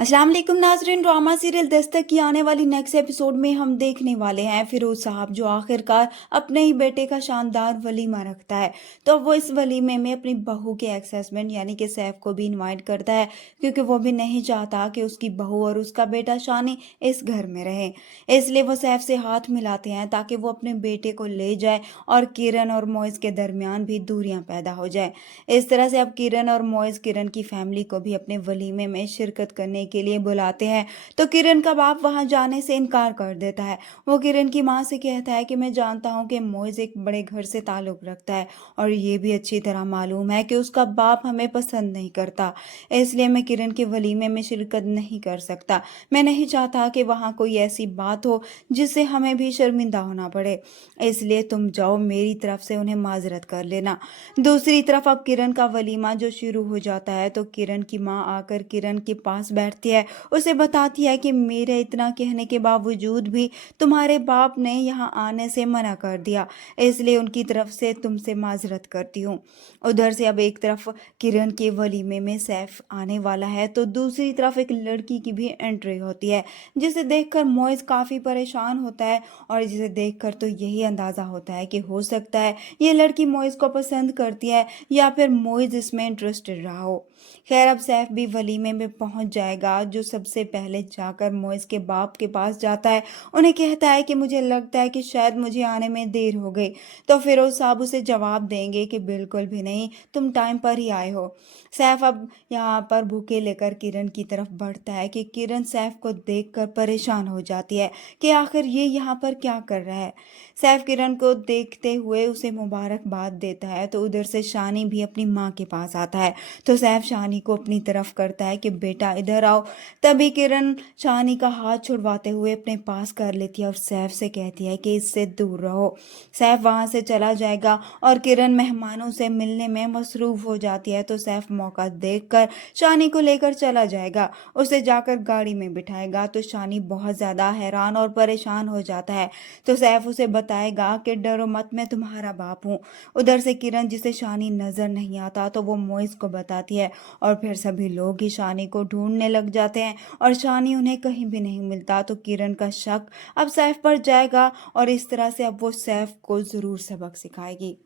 अस्सलाम वालेकुम नाज़रीन। ड्रामा सीरियल दस्तक की आने वाली नेक्स्ट एपिसोड में हम देखने वाले हैं फिरोज साहब जो आखिरकार अपने ही बेटे का शानदार वलीमा रखता है। तो वो इस वलीमे में अपनी बहू के एक्स हस्बैंड यानी कि सैफ को भी इनवाइट करता है, क्योंकि वो भी नहीं चाहता कि उसकी बहू और उसका बेटा शानी इस घर में रहे। इसलिए वो सैफ से हाथ मिलाते हैं ताकि वो अपने बेटे को ले जाए और किरण और मोइज के दरमियान भी दूरियां पैदा हो जाए। इस तरह से अब किरण और मोइज किरण की फैमिली को भी अपने वलीमे में शिरकत करने के लिए बुलाते हैं। तो किरण का बाप वहां जाने से इनकार कर देता है। वो किरण की मां से कहता है कि मैं जानता हूं कि मोइज एक बड़े घर से ताल्लुक रखता है और ये भी अच्छी तरह मालूम है कि उसका बाप हमें पसंद नहीं करता, इसलिए मैं किरण के वलीमे में शिरकत नहीं कर सकता। मैं नहीं चाहता कि वहां कोई ऐसी बात हो जिससे हमें भी शर्मिंदा होना पड़े, इसलिए तुम जाओ, मेरी तरफ से उन्हें माजरत कर लेना। दूसरी तरफ अब किरण का वलीमा जो शुरू हो जाता है, तो किरण की माँ आकर किरण के पास बैठती है, उसे बताती है कि मेरे इतना कहने के बावजूद भी तुम्हारे बाप ने यहाँ आने से मना कर दिया, इसलिए उनकी तरफ से तुमसे माजरत करती हूँ। उधर से अब एक तरफ किरण के वलीमे में सैफ आने वाला है, तो दूसरी तरफ एक लड़की की भी एंट्री होती है, जिसे देखकर मोइज काफ़ी परेशान होता है और जिसे देखकर तो यही अंदाज़ा होता है कि हो सकता है ये लड़की मोइज को पसंद करती है या फिर मोइज इसमें इंटरेस्टेड रहा हो। खैर अब सैफ भी वलीमे में पहुंच जाएगा, जो सबसे पहले जाकर मोइज के बाप के पास जाता है। उन्हें कहता है कि मुझे लगता है कि शायद मुझे आने में देर हो गई। तो फिरोज साहब उसे जवाब देंगे कि बिल्कुल भी नहीं, तुम टाइम पर ही आए हो। सैफ अब यहाँ पर बुके लेकर किरण की तरफ बढ़ता है कि किरण सैफ को देखकर परेशान हो जाती है कि आखिर ये यहाँ पर क्या कर रहा है। सैफ किरण को देखते हुए उसे मुबारकबाद देता है, तो उधर से शानी भी अपनी माँ के पास आता है। तो सैफ शानी को अपनी तरफ करता है कि बेटा इधर आओ। तभी किरण शानी का हाथ छुड़वाते हुए अपने पास कर लेती है और सैफ से कहती है कि इससे दूर रहो। सैफ वहां से चला जाएगा और किरण मेहमानों से मिलने में मसरूफ हो जाती है, तो सैफ मौका देखकर शानी को लेकर चला जाएगा, उसे जाकर गाड़ी में बिठाएगा। तो शानी बहुत ज्यादा हैरान और परेशान हो जाता है। तो सैफ उसे बताएगा कि डरो मत, मैं तुम्हारा बाप हूँ। उधर से किरण, जिसे शानी नजर नहीं आता, तो वो मोइज को बताती है और फिर सभी लोग ही शानी को ढूंढने लग जाते हैं और शानी उन्हें कहीं भी नहीं मिलता। तो किरण का शक अब सैफ पर जाएगा और इस तरह से अब वो सैफ को जरूर सबक सिखाएगी।